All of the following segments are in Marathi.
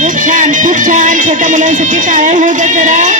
खूप छान खूप छान. छोट्या मुलांसाठी टाळ्या होऊ द्या जरा.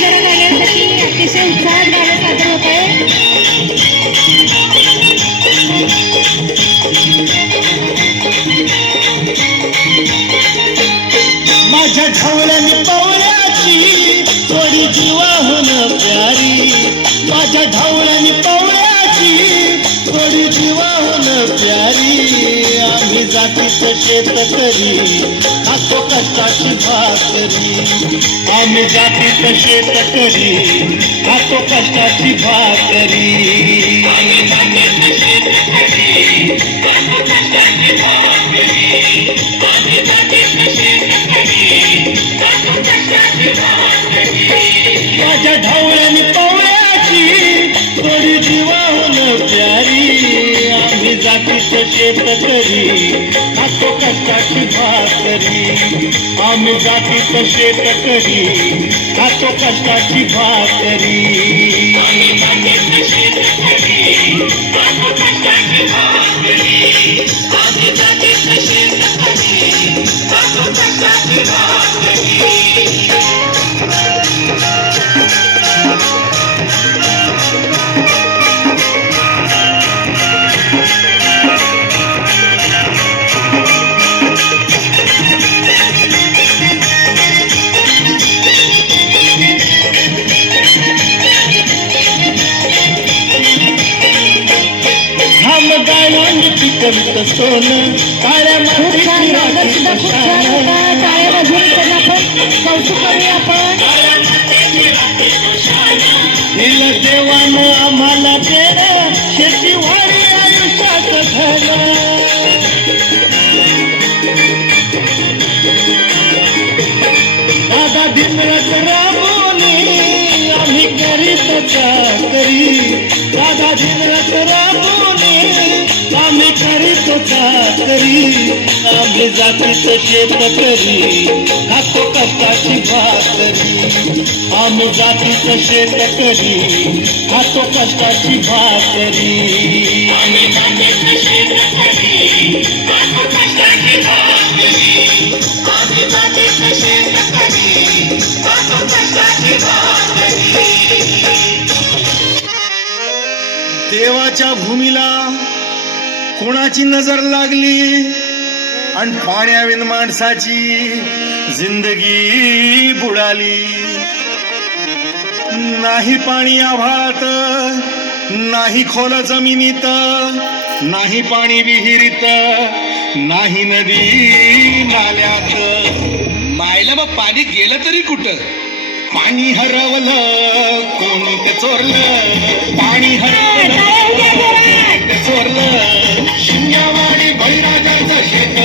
जरा गाण्यासाठी. अतिशय उत्साहात गाणं जोडी जीवाहून प्यारी आम्ही जातीचं शेतकरी असो कष्टाची भाकरी. आम्ही जातीचं शेतकरी असो कष्टाची भाकरी. माझ्या ढाऊ जातीचं शेतकरी खातो कष्टाची भाकरी आम्ही जातीचं शेतकरी खातो कष्टाची भाकरी Thank you. गाळून पिकवित सोनं काळ्या मातीची राखी दिलं त्यांना देवानं आम्हाला केलं शेतीवाडी आयुष्यात झालं दादा दिनरात राबवली आम्ही करीत करी दादा दिनरात राबवली जातीचं शेतकरी खातो कष्टाची भाकरी. आम्ही जातीचं शेतकरी खातो कष्टाची भाकरी. आम्ही जातीचं शेतकरी खातो कष्टाची भाकरी. आम्ही जातीचं शेतकरी खातो कष्टाची भाकरी. देवाच्या भूमीला कोणाची नजर लागली? आणि पाण्याविन माणसाची जिंदगी बुडाली. नाही पाणी आभाळात नाही खोल जमिनीत नाही पाणी विहिरीत नाही नदी नाल्यात. मायला मग पाणी गेलं तरी कुठं? पाणी हरवलं कोणी ते चोरलं. पाणी हरवलं. ते चोरलं. शिंगावाडी बैराजाचं शेत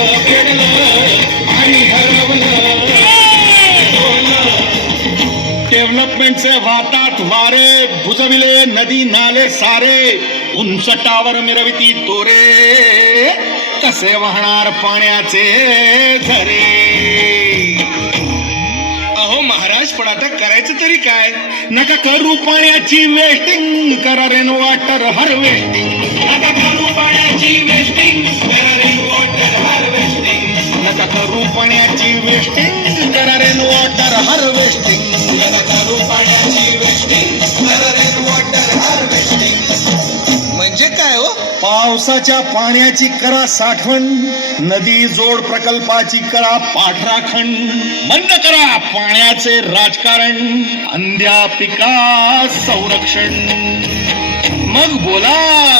डेव्हलपमेंटचे वातात वारे बुजविले नदी नाले सारे. उंच टावर मिरविती तोरे कसे वाहणार पाण्याचे झरे अहो महाराज पण आता करायचं तरी काय? नका करू पाण्याची वेस्टिंग करा रेन वॉटर हार्वेस्टिंग नका करू पाण्याची वेस्टिंग करा रेन वॉटर हार्वेस्टिंग नका करू पाण्याची वेस्टिंग पावसाच्या पाण्याची करा साठवण नदी जोड प्रकल्पाची करा पाठराखण. बंद करा पाण्याचे राजकारण अंध्या पिका संरक्षण. मग बोला.